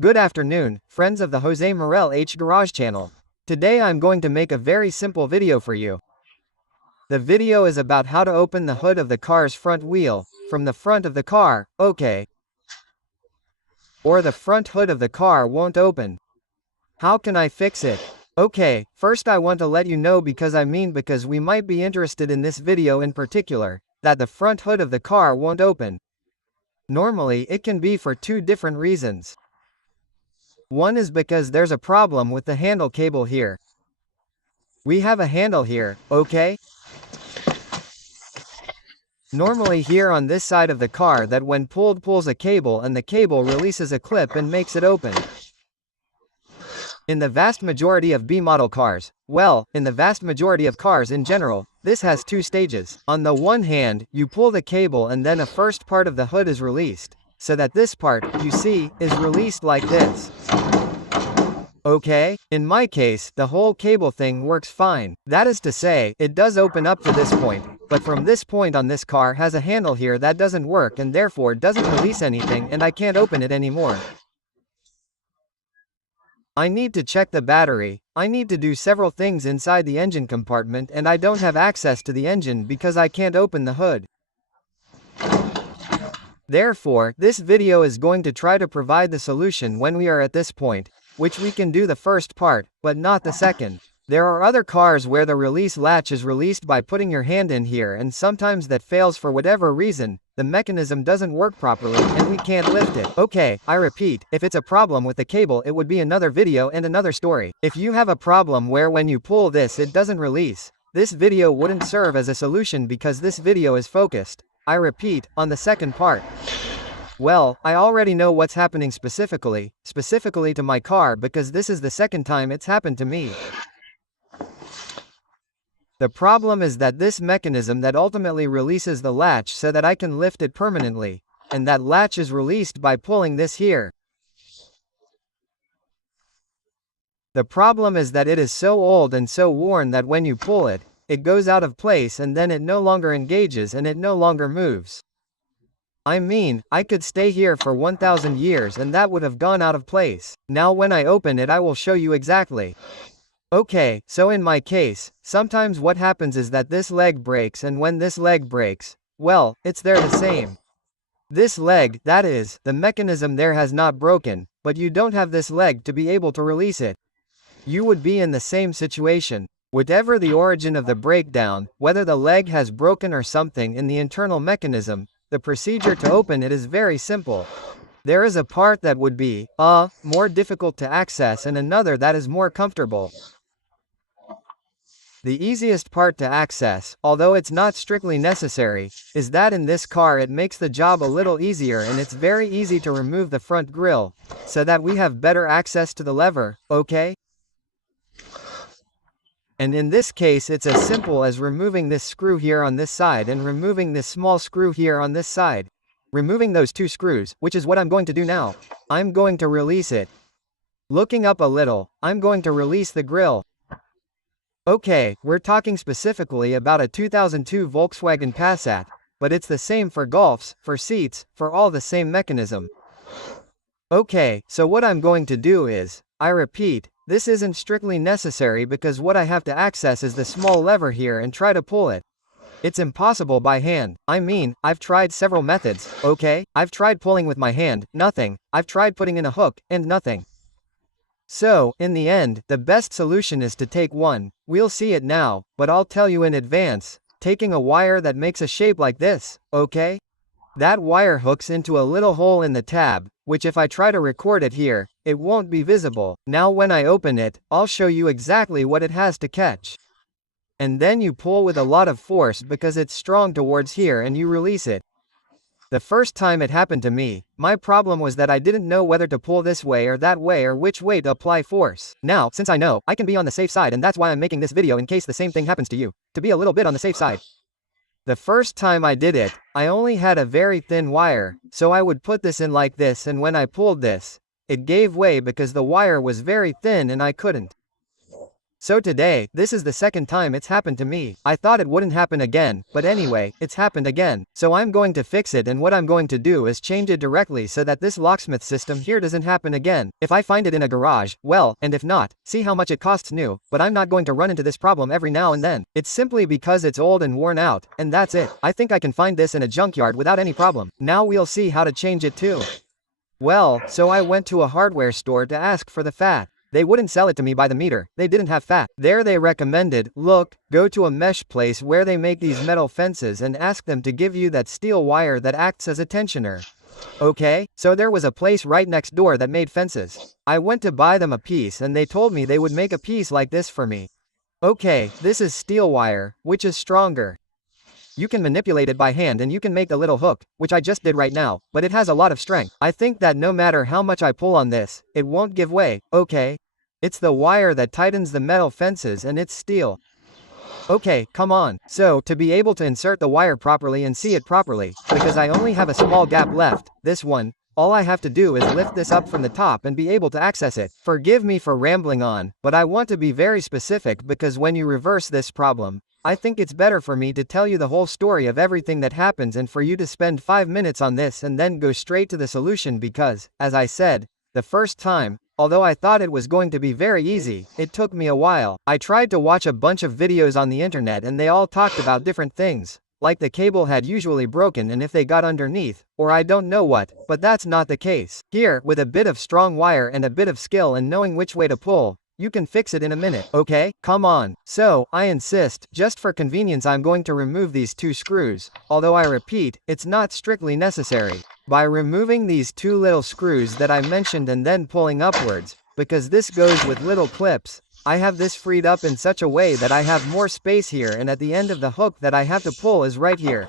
Good afternoon, friends of the Jose Morel H Garage channel. Today I'm going to make a very simple video for you. The video is about how to open the hood of the car's front wheel, from the front of the car, okay. Or the front hood of the car won't open. How can I fix it? Okay, first I want to let you know because we might be interested in this video in particular, that the front hood of the car won't open. Normally it can be for two different reasons. One is because there's a problem with the handle cable here. We have a handle here, okay? Normally here on this side of the car that when pulled pulls a cable and the cable releases a clip and makes it open. In the vast majority of B-model cars, in the vast majority of cars in general, this has two stages. On the one hand, you pull the cable and then a first part of the hood is released, so that this part, you see, is released like this. Okay? In my case, the whole cable thing works fine. That is to say, it does open up to this point, but from this point on this car has a handle here that doesn't work and therefore doesn't release anything and I can't open it anymore. I need to check the battery, I need to do several things inside the engine compartment and I don't have access to the engine because I can't open the hood. Therefore, this video is going to try to provide the solution when we are at this point, which we can do the first part, but not the second. There are other cars where the release latch is released by putting your hand in here and sometimes that fails for whatever reason, the mechanism doesn't work properly and we can't lift it. Okay, I repeat, if it's a problem with the cable it would be another video and another story. If you have a problem where when you pull this it doesn't release, this video wouldn't serve as a solution because this video is focused, I repeat, on the second part. Well, I already know what's happening specifically to my car because this is the second time it's happened to me. The problem is that this mechanism that ultimately releases the latch so that I can lift it permanently, and that latch is released by pulling this here. The problem is that it is so old and so worn that when you pull it, it goes out of place and then it no longer engages and it no longer moves. I mean, I could stay here for 1000 years and that would have gone out of place. Now when I open it I will show you exactly. Okay, so in my case, sometimes what happens is that this leg breaks and when this leg breaks, well, it's there the same. This leg, that is, the mechanism there has not broken, but you don't have this leg to be able to release it. You would be in the same situation. Whatever the origin of the breakdown, whether the leg has broken or something in the internal mechanism, the procedure to open it is very simple. There is a part that would be, more difficult to access and another that is more comfortable. The easiest part to access, although it's not strictly necessary, is that in this car it makes the job a little easier and it's very easy to remove the front grille, so that we have better access to the lever, okay? And in this case it's as simple as removing this screw here on this side and removing this small screw here on this side. Removing those two screws, which is what I'm going to do now. I'm going to release it. Looking up a little, I'm going to release the grille. Okay, we're talking specifically about a 2002 Volkswagen Passat, but it's the same for Golfs, for seats, for all the same mechanism. Okay, so what I'm going to do is, I repeat, this isn't strictly necessary because what I have to access is the small lever here and try to pull it. It's impossible by hand. I mean, I've tried several methods, okay? I've tried pulling with my hand, nothing. I've tried putting in a hook, and nothing. So, in the end, the best solution is to take one. We'll see it now, but I'll tell you in advance, taking a wire that makes a shape like this, okay? That wire hooks into a little hole in the tab, which if I try to record it here, it won't be visible. Now when I open it, I'll show you exactly what it has to catch. And then you pull with a lot of force because it's strong towards here and you release it. The first time it happened to me, my problem was that I didn't know whether to pull this way or that way or which way to apply force. Now, since I know, I can be on the safe side and that's why I'm making this video in case the same thing happens to you. To be a little bit on the safe side. The first time I did it, I only had a very thin wire, so I would put this in like this and when I pulled this, it gave way because the wire was very thin and I couldn't. So today, this is the second time it's happened to me. I thought it wouldn't happen again, but anyway, it's happened again. So I'm going to fix it, and what I'm going to do is change it directly so that this locksmith system here doesn't happen again. If I find it in a garage, well, and if not, see how much it costs new, but I'm not going to run into this problem every now and then. It's simply because it's old and worn out, and that's it. I think I can find this in a junkyard without any problem. Now we'll see how to change it too. Well, so I went to a hardware store to ask for the fat. They wouldn't sell it to me by the meter, they didn't have fat. There they recommended, look, go to a mesh place where they make these metal fences and ask them to give you that steel wire that acts as a tensioner. Okay, so there was a place right next door that made fences. I went to buy them a piece and they told me they would make a piece like this for me. Okay, this is steel wire, which is stronger. You can manipulate it by hand and you can make the little hook, which I just did right now, but it has a lot of strength. I think that no matter how much I pull on this, it won't give way, okay? It's the wire that tightens the metal fences and it's steel. Okay, come on. So, to be able to insert the wire properly and see it properly, because I only have a small gap left, this one, all I have to do is lift this up from the top and be able to access it. Forgive me for rambling on, but I want to be very specific because when you reverse this problem, I think it's better for me to tell you the whole story of everything that happens and for you to spend 5 minutes on this and then go straight to the solution because, as I said, the first time, although I thought it was going to be very easy, it took me a while. I tried to watch a bunch of videos on the internet and they all talked about different things, like the cable had usually broken and if they got underneath, or I don't know what, but that's not the case. Here, with a bit of strong wire and a bit of skill and knowing which way to pull, you can fix it in a minute, okay? Come on. So, I insist, just for convenience I'm going to remove these 2 screws, although I repeat, it's not strictly necessary. By removing these 2 little screws that I mentioned and then pulling upwards, because this goes with little clips, I have this freed up in such a way that I have more space here and at the end of the hook that I have to pull is right here.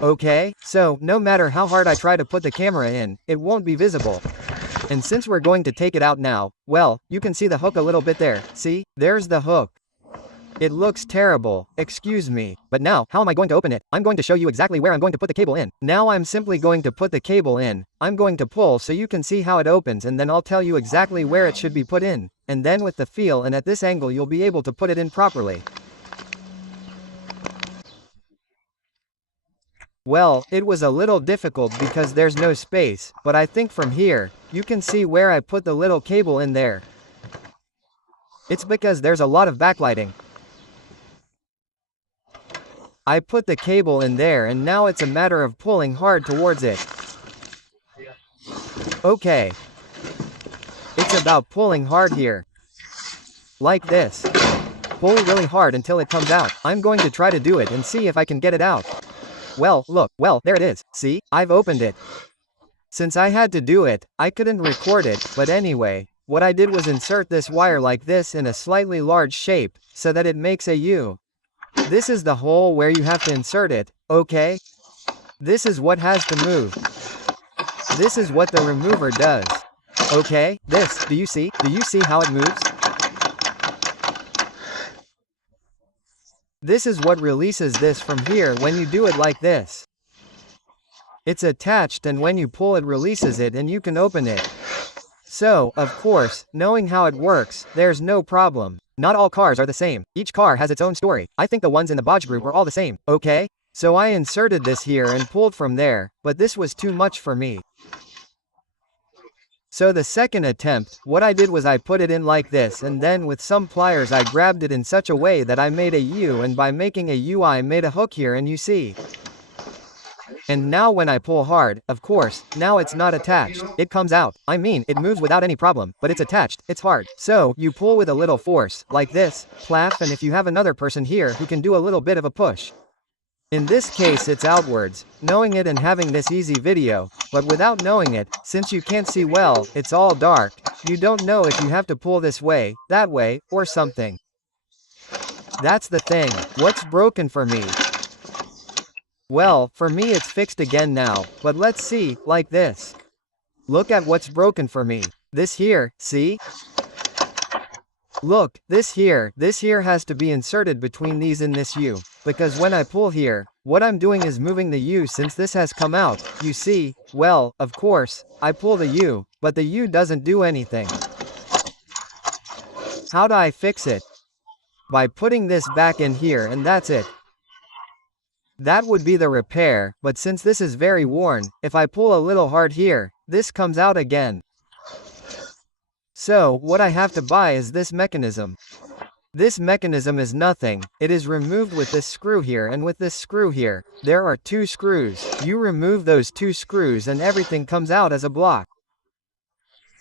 Okay? So, no matter how hard I try to put the camera in, it won't be visible. And since we're going to take it out now, well, you can see the hook a little bit there, see? There's the hook. It looks terrible, excuse me, but now, how am I going to open it? I'm going to show you exactly where I'm going to put the cable in. Now I'm simply going to put the cable in, I'm going to pull so you can see how it opens and then I'll tell you exactly where it should be put in, and then with the feel and at this angle you'll be able to put it in properly. Well, it was a little difficult because there's no space, but I think from here, you can see where I put the little cable in there. It's because there's a lot of backlighting. I put the cable in there and now it's a matter of pulling hard towards it. Okay. It's about pulling hard here. Like this. Pull really hard until it comes out. I'm going to try to do it and see if I can get it out. Well, look, well, there it is. See, I've opened it. Since I had to do it, I couldn't record it, but anyway, what I did was insert this wire like this in a slightly large shape, so that it makes a U. This is the hole where you have to insert it, okay? This is what has to move. This is what the remover does. Okay, this, do you see how it moves? This is what releases this from here when you do it like this. It's attached and when you pull it releases it and you can open it. So, of course, knowing how it works, there's no problem. Not all cars are the same. Each car has its own story. I think the ones in the Bosch group are all the same, okay? So I inserted this here and pulled from there, but this was too much for me. So the second attempt, what I did was I put it in like this and then with some pliers I grabbed it in such a way that I made a U, and by making a U I made a hook here and you see. And now when I pull hard, of course, now it's not attached. It comes out. I mean, it moves without any problem, but it's attached, it's hard. So, you pull with a little force, like this, plaff, and if you have another person here who can do a little bit of a push. In this case it's outwards, knowing it and having this easy video, but without knowing it, since you can't see well, it's all dark, you don't know if you have to pull this way, that way, or something. That's the thing. What's broken for me? Well, for me it's fixed again now, but let's see, like this. Look at what's broken for me. This here, see? Look, this here has to be inserted between these in this U, because when I pull here, what I'm doing is moving the U since this has come out, you see, well, of course, I pull the U, but the U doesn't do anything. How do I fix it? By putting this back in here, and that's it. That would be the repair, but since this is very worn, if I pull a little hard here, this comes out again. So, what I have to buy is this mechanism. This mechanism is nothing, it is removed with this screw here and with this screw here. There are 2 screws, you remove those 2 screws and everything comes out as a block.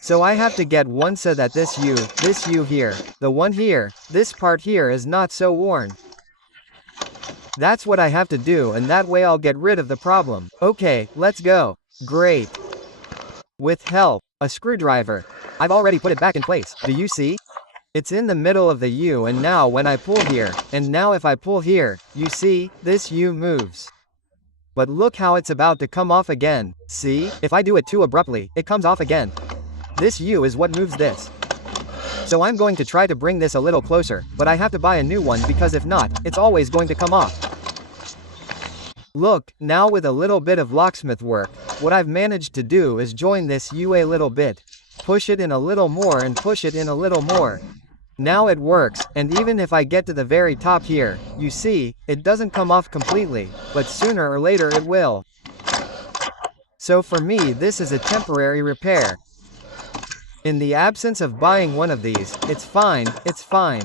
So I have to get one so that this U here, the one here, this part here is not so worn. That's what I have to do, and that way I'll get rid of the problem. Okay, let's go. Great. With help, a screwdriver. I've already put it back in place, do you see? It's in the middle of the U, and now when I pull here, and now if I pull here, you see, this U moves. But look how it's about to come off again. See, if I do it too abruptly, it comes off again. This U is what moves this. So I'm going to try to bring this a little closer, but I have to buy a new one because if not, it's always going to come off. Look, now with a little bit of locksmith work, what I've managed to do is join this U a little bit. Push it in a little more and push it in a little more. Now it works, and even if I get to the very top here, you see, it doesn't come off completely, but sooner or later it will. So for me this is a temporary repair. In the absence of buying one of these, it's fine, it's fine.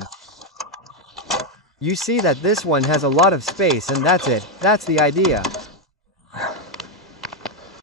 You see that this one has a lot of space and that's it, that's the idea.